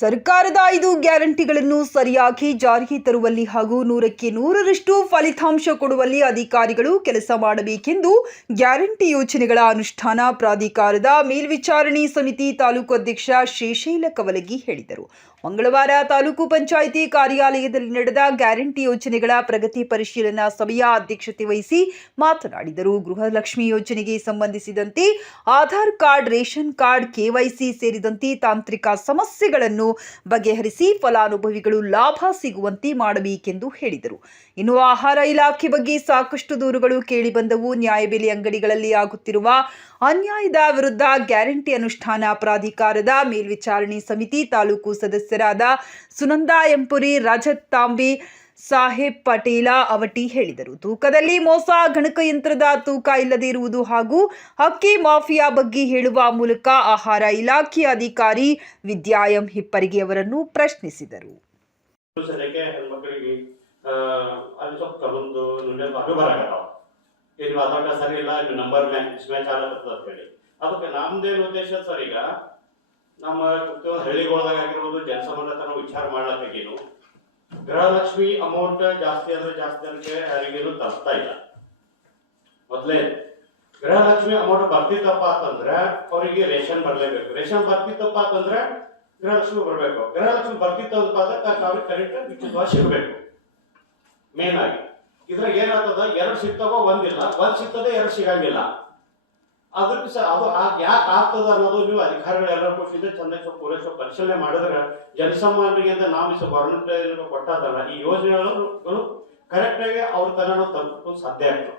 ಸರ್ಕಾರದ 5 ಗ್ಯಾರಂಟಿಗಳನ್ನು ಸರಿಯಾಗಿ ಜಾರಿಗೆ ತರುವಲ್ಲಿ ಹಾಗೂ 100ಕ್ಕೆ 100ರಷ್ಟು ಫಲಿತಾಂಶ ಕೊಡುವಲ್ಲಿ ಅಧಿಕಾರಿಗಳು ಕೆಲಸ ಮಾಡಬೇಕೆಂದು ಗ್ಯಾರಂಟಿ ಯೋಜನೆಗಳ ಅನುಷ್ಠಾನ ಪ್ರಾಧಿಕಾರದ ಮೇಲ್ವಿಚಾರಣೆ ಸಮಿತಿ ತಾಲೂಕು ಅಧ್ಯಕ್ಷ ಶ್ರೀಶೈಲ ಕವಲಗಿ ಹೇಳಿದರು. ಮಂಗಳವಾರ ತಾಲೂಕು ಪಂಚಾಯಿತಿ ಕಾರ್ಯಾಲಯದಲ್ಲಿ ನಡೆದ ಗ್ಯಾರಂಟಿ ಯೋಜನೆಗಳ ಪ್ರಗತಿ ಪರಿಶೀಲನಾ ಸಭೆಯ ಅಧ್ಯಕ್ಷತೆ ವಹಿಸಿ ಮಾತನಾಡಿದರು. ಗೃಹಲಕ್ಷ್ಮಿ ಯೋಜನೆಗೆ ಸಂಬಂಧಿಸಿದಂತೆ Aadhaar card, ration card, KYC ಸೇರಿದಂತೆ ತಾಂತ್ರಿಕ ಸಮಸ್ಯೆಗಳನ್ನು ಬಗೆಹರಿಸಿ ಫಲಾನುಭವಿಗಳು ಲಾಭ ಸಿಗುವಂತೆ ಮಾಡಬೇಕೆಂದು ಹೇಳಿದರು. ಇನ್ನು ಆಹಾರ ಇಲಾಖೆ ಬಗ್ಗೆ ಸಾಕಷ್ಟು ದೂರುಗಳು ಕೇಳಿಬಂದವು. ನ್ಯಾಯಬೆಲೆ ಅಂಗಡಿಗಳಲ್ಲಿ ಆಗುತ್ತಿರುವ ಅನ್ಯಾಯದ ವಿರುದ್ಧ ಗ್ಯಾರಂಟಿ ಅನುಷ್ಠಾನ ಪ್ರಾಧಿಕಾರದ ಮೇಲ್ವಿಚಾರಣೆ ಸಮಿತಿ ತಾಲೂಕು ಸದಸ್ಯರಾದ ಸುನಂದಾ ಎಂಪುರಿ, ರಜತ್ ತಾಂಬೆ, ಸಾಹೇಬ್ ಪಟೇಲ ಅವಟಿ ಹೇಳಿದರು. ತೂಕದಲ್ಲಿ ಮೋಸ, ಗಣಕಯಂತ್ರದ ತೂಕ ಇಲ್ಲದೆ ಇರುವುದು ಹಾಗೂ ಅಕ್ಕಿ ಮಾಫಿಯಾ ಬಗ್ಗೆ ಹೇಳುವ ಮೂಲಕ ಆಹಾರ ಇಲಾಖೆಯ ಅಧಿಕಾರಿ ವಿದ್ಯಾ ಎಂ ಹಿಪ್ಪರಿಗೆ ಅವರನ್ನು ಪ್ರಶ್ನಿಸಿದರು. ಸರಿ ಇಲ್ಲ, ನಂಬರ್ ಮ್ಯಾಚ್ ಆಗತ್ತ ಅಂತ ಹೇಳಿ ಅದಕ್ಕೆ ನಮ್ದೇನು ಉದ್ದೇಶ ಸರ್, ಈಗ ನಮ್ಮ ಹಳ್ಳಿಗಳದಾಗ ಆಗಿರ್ಬೋದು ಜನಸಂಬಂಧ ನಾವು ವಿಚಾರ ಮಾಡ್ಲಕ್ಕೇನು ಗೃಹಲಕ್ಷ್ಮಿ ಅಮೌಂಟ್ ಜಾಸ್ತಿ ಅಂದ್ರೆ ಜಾಸ್ತಿ ಜನಕ್ಕೆ ಯಾರಿಗೇನು ತಪ್ತಾ ಇಲ್ಲ. ಮೊದ್ಲೇ ಗೃಹಲಕ್ಷ್ಮಿ ಅಮೌಂಟ್ ಬರ್ತಿತ್ತಪ್ಪ ಅಂತಂದ್ರೆ ಅವರಿಗೆ ರೇಷನ್ ಬರ್ಲೇಬೇಕು, ರೇಷನ್ ಬರ್ತಿತ್ತಪ್ಪ ಅಂತಂದ್ರೆ ಗೃಹಲಕ್ಷ್ಮಿ ಬರ್ಬೇಕು, ಗೃಹಲಕ್ಷ್ಮಿ ಬರ್ತಿತ್ತಪ್ಪ ಅಂದ್ರೆ ಅವ್ರಿಗೆ ಕರೆಕ್ಟ್ ಉಚಿತವಾಗಿ ಸಿಗಬೇಕು. ಮೇನ್ ಆಗಿ ಇದ್ರಾಗ ಏನಾಗ್ತದ, ಎರಡು ಸಿಗ್ತಾವ, ಒಂದಿಲ್ಲ, ಒಂದ್ ಸಿಗ್ತದೆ, ಎರಡು ಸಿಗಂಗಿಲ್ಲ. ಅದಕ್ಕೆ ಅದು ಯಾಕೆ ಆಗ್ತದ ಅನ್ನೋದು ನೀವು ಅಧಿಕಾರಿಗಳು ಎಲ್ಲರೂ ಖುಷಿಯಿಂದ ಚಂದ ಪೊಲೀಸ್ ಪರಿಶೀಲನೆ ಮಾಡಿದ್ರೆ ಜನಸಾಮಾನ್ಯರಿಗೆ ಅಂತ ನಾವು ಗವರ್ಮೆಂಟ್ ಕೊಟ್ಟದಲ್ಲ ಈ ಯೋಜನೆಗಳು ಕರೆಕ್ಟ್ ಆಗಿ ಅವ್ರ ತನ ತಲುಪಲು ಸಾಧ್ಯ ಆಗ್ತದೆ.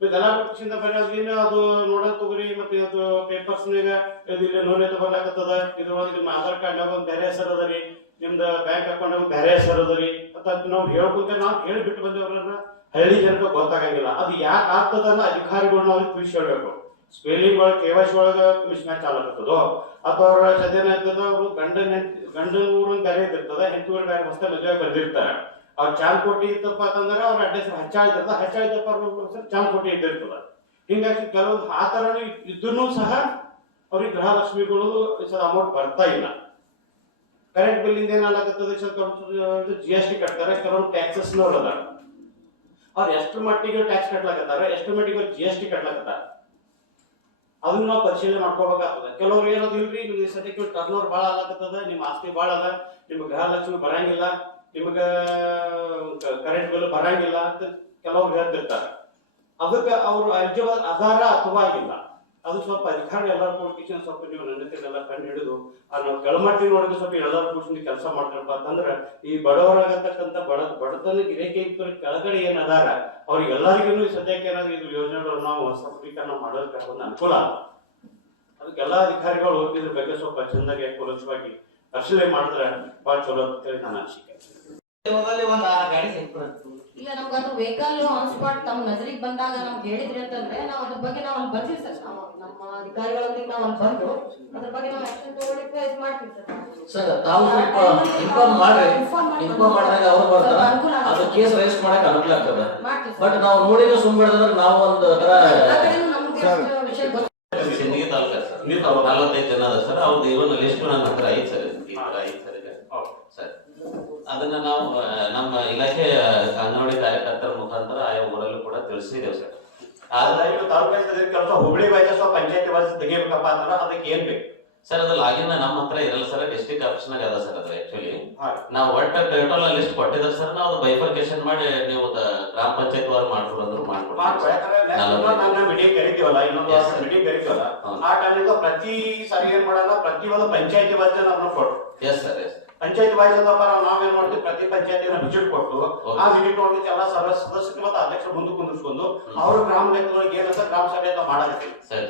ಇದೆಲ್ಲ ಖುಷಿಯಿಂದ ಬರೋದ್ರಿಂದ ಅದು ನೋಡೋದ್ ತಗೋರಿ, ಮತ್ತೆ ಅದು ಪೇಪರ್ಸ್ನಾಗ ಇಲ್ಲಿ ನೋಂದಣಿ ತಗೊಳ್ಳಾಕತ್ತದ, ಇದ್ರೊಳಗೆ ನಿಮ್ಮ ಆಧಾರ್ ಕಾರ್ಡ್ನಾಗ ಒಂದು ಬೇರೆ ಹೆಸರು ಅದ ರೀ, ನಿಮ್ದು ಬ್ಯಾಂಕ್ ಅಕೌಂಟ್ ಬೇರೆ ಹೆಸರು ಅದ ರೀ ಅಂತ ನಾವು ಹೇಳ್ಕೊಂತ ನಾವು ಹೇಳಿಬಿಟ್ಟು ಬಂದೇವ್ರ ಹಳ್ಳಿ ಜನಕ್ಕೆ ಗೊತ್ತಾಗಂಗಿಲ್ಲ. ಅದು ಯಾಕೆ ಆಗ್ತದ ಅನ್ನೋ ಅಧಿಕಾರಿಗಳನ್ನ ಅವ್ರಿಗೆ ತಿಳಿಸಿ ಹೇಳ್ಬೇಕು. ಸ್ಪೆಲ್ಲಿಂಗ್ ಒಳಗೆ ಕೆವೈಸಿ ಒಳಗೆ ಮಿಸ್ ಮ್ಯಾಚ್ ಆಗ್ತದೋ ಅಥವಾ ಅವ್ರ ಸದ್ಯನ ಇರ್ತದ, ಅವರು ಗಂಡನ ಊರೊಂದು ಬೇರೆ ಇರ್ತದ, ಹೆಂಡತಿ ಬೇರೆ ಹೊಸ ಮದುವೆ ಬಂದಿರ್ತಾರೆ. ಅವ್ರು ಚಾಂದ್ಕೋಟಿ ಇತ್ತಪ್ಪ ಅಂತಂದ್ರೆ ಅವ್ರ ಅಡ್ರೆಸ್ ಹಚ್ಚಾಯ್ತದ, ಹಚ್ಚಾಯ್ತಪ್ಪ ಚಾಂದ್ಕೋಟಿ ಇದ್ದಿರ್ತದ. ಹಿಂಗಾಗಿ ಕೆಲವೊಂದು ಆ ತರನು ಇದ್ದೂ ಸಹ ಅವ್ರಿಗೆ ಗೃಹಲಕ್ಷ್ಮಿಗಳು ಅಮೌಂಟ್ ಬರ್ತಾ ಇಲ್ಲ. ಕರೆಂಟ್ ಬಿಲ್ ಇಂದ ಏನಾಗತ್ತದ, GST ಕಟ್ತಾರೆ, ಕೆಲವೊಂದು ಟ್ಯಾಕ್ಸಸ್ ಅದ, ಅವ್ರು ಎಷ್ಟು ಮಟ್ಟಿಗೆ ಟ್ಯಾಕ್ಸ್ ಕಟ್ಲಾಕತ್ತಾರ, ಎಷ್ಟು ಮಟ್ಟಿಗೆ GST ಕಟ್ಲಾಕತ್ತಾರ ಅದನ್ನ ನಾವು ಪರಿಶೀಲನೆ ಮಾಡ್ಕೋಬೇಕಾಗ್ತದೆ. ಕೆಲವ್ರು ಏನದು ಇಲ್ರಿ, ನಿಮ್ಗೆ ಸದ್ಯಕ್ಕೆ ಟರ್ನ್ ಓವರ್ ಭಾಳ ಆಗತ್ತದ, ನಿಮ್ಮ ಆಸ್ತಿ ಭಾಳ ಅದ, ನಿಮ್ಗೆ ಗೃಹಲಕ್ಷ್ಮಿ ಬರಂಗಿಲ್ಲ, ನಿಮ್ಗ ಕರೆಂಟ್ ಬಿಲ್ ಬರಂಗಿಲ್ಲ ಅಂತ ಕೆಲವ್ರು ಹೇಳ್ತಿರ್ತಾರೆ. ಅದಕ್ಕೆ ಅವರು ಅರ್ಜವಾದ ಆಧಾರ ಅಥವಾ ಆಗಿಲ್ಲ. ಅದು ಸ್ವಲ್ಪ ಅಧಿಕಾರ ಎಲ್ಲರೂ ಕೂಡಿಸಿ ಸ್ವಲ್ಪ ನೀವು ನನ್ನ ಕಂಡು ಹಿಡಿದು ನಾವು ಕೆಳಮಟ್ಟಿ ನೋಡಿದ್ರೆ ಸ್ವಲ್ಪ ಎಲ್ಲರೂ ಕೂಡಿಸಿ ಕೆಲಸ ಮಾಡ್ತಾರಪ್ಪ ಅಂತಂದ್ರೆ ಈ ಬಡವರಾಗತಕ್ಕಂಥ ಬಡತನ ರೇಖೆ ಕೆಳಗಡೆ ಏನ್ ಅದಾರ ಅವ್ರಿಗೆಲ್ಲರಿಗೂ ಸದ್ಯಕ್ಕೆ ಏನಾದ್ರು ಇದು ಯೋಜನೆಗಳು ನಾವು ಸಬಲೀಕರಣ ಮಾಡೋದಕ್ಕೆ ಒಂದು ಅನುಕೂಲ ಆಗ. ಅದಕ್ಕೆಲ್ಲ ಅಧಿಕಾರಿಗಳು ಇದ್ರ ಬಗ್ಗೆ ಸ್ವಲ್ಪ ಚಂದಾಗಿ ಕೂಲಂಕಷವಾಗಿ ಪರಿಶೀಲನೆ ಮಾಡಿದ್ರೆ ಬಹಳ ಚಲೋ ಅಂತೇಳಿ ನನ್ನ ಅನಿಸಿಕೆ. ಇಲ್ಲ ನಮ್ಗೆ ಅದು ವೆಹಿಕಲ್ ಆನ್ ಸ್ಪಾಟ್ ತಮ್ಮ ನಜರಿಗೆ ಬಂದಾಗ ನಮ್ಗೆ ಹೇಳಿದ್ರಿ ಅಂತಂದ್ರೆ ನಾವು ಅದ್ರ ಬಗ್ಗೆ ನಾವು ಅಲ್ಲಿ ಬರ್ತೀವಿ ಸರ್. ನಾವು ನಮ್ಮ ಅಧಿಕಾರಿಗಳೊಂದಿಗೆ ನಾವು ಅಲ್ಲಿ ಬಂದು ಅದ್ರ ಬಗ್ಗೆ ನಾವು ಆಕ್ಷನ್ ತಗೊಳ್ಳಿಕ್ಕೆ ಇದು ಮಾಡ್ತೀವಿ ಸರ್. ತಾವು ಸ್ವಲ್ಪ ಇನ್ಫಾರ್ಮ್ ಮಾಡಿದಾಗ ಅವ್ರು ಬರ್ತಾರ, ಅದು ಕೇಸ್ ರಿಜಿಸ್ಟರ್ ಮಾಡಕ್ಕೆ ಅನುಕೂಲ ಆಗ್ತದೆ. ಬಟ್ ನಾವು ನೋಡಿದ್ರೆ ಸುಮ್ಮನೆ ನಾವು ಒಂದು ತರ ವಿಷಯ ಸಿಂದಗಿ ತಾಲೂಕ ಸರ್ 45 ಜನ ಅದ ಸರ್. ಅವ್ರದ್ದು ಇವನ್ ಲಿಸ್ಟ್ ನನ್ನ ಹತ್ರ ಐತೆ ಸರ್. ಈ ತರ ಐತೆ ಸರ್ ಈಗ ಸರ್. ಅದನ್ನ ನಾವು ನಮ್ಮ ಇಲಾಖೆ ಅಂಗನವಾಡಿ ಕಾರ್ಯಕರ್ತರ ಮುಖಾಂತರ ಆಯಾ ಊರಲ್ಲೂ ಕೂಡ ತಿಳಿಸಿದ್ದೇವೆ ಸರ್. ಆದ್ರೆ ತಾಲೂಕು ಹುಬ್ಳಿ ವೈಸ್ ಪಂಚಾಯತಿ ವೈಸ್ ತೆಗಿಬೇಕಪ್ಪ ಅಂದ್ರೆ ಅದಕ್ಕೆ ಏನ್ ಬೇಕು ಸರ್? ಅದು ಲಾಗಿನ್ ನಮ್ಮ ಹತ್ರ ಇರಲ್ಲ ಸರ್, ಡಿಸ್ಟ್ರಿಕ್ಟ್ ಆಫೀಸ್ನಾಗ ಅದ ಸರ್. ಅದು ಆಕ್ಚುಲಿ ನಾವು ಒಟ್ಟು ಟೋಟಲ್ ಲಿಸ್ಟ್ ಕೊಟ್ಟಿದ್ದಾರೆ ಸರ್. ನಾವು ಅದು ಬೈಫರ್ಕೇಶನ್ ಮಾಡಿ ನೀವು ಗ್ರಾಮ ಪಂಚಾಯತ್ ವಾರು ಮಾಡ್ಕೊಡು ಅಂದ್ರೆ ಮೀಟಿಂಗ್ ಕರಿತೀವಲ್ಲ, ಇನ್ನೊಂದು ಮೀಟಿಂಗ್ ಕರಿತೀವಲ್ಲ, ಆ ಟೈಮಿಗೆ ಪ್ರತಿ ಸರಿ ಏನ್ ಮಾಡೋಣ, ಪ್ರತಿ ಒಂದು ಪಂಚಾಯತಿ ವೈಸ್ ನಾವು ಕೊಟ್ಟು ಎಸ್ ಸರ್ ಪಂಚಾಯತ್ ವೈಸ್ ನಾವೇನ್ ಮಾಡ್ತೀವಿ, ಪ್ರತಿ ಪಂಚಾಯತಿನ ವಿಸಿಟ್ ಕೊಟ್ಟು ಆ ವಿಸಿಟ್ ನೋಡ್ಲಿಕ್ಕೆ ಎಲ್ಲ ಸದಸ್ಯರು ಮತ್ತು ಅಧ್ಯಕ್ಷರು ಮುಂದೆ ಕುಂದಿಸ್ಕೊಂಡು ಅವ್ರ ಗ್ರಾಮ ಲೆಕ್ಕದೊಳಗೆ ಏನಂತ ಗ್ರಾಮ ಸಭೆ ಅಂತ ಮಾಡಾಕತ್ತೀವಿ ಸರ್.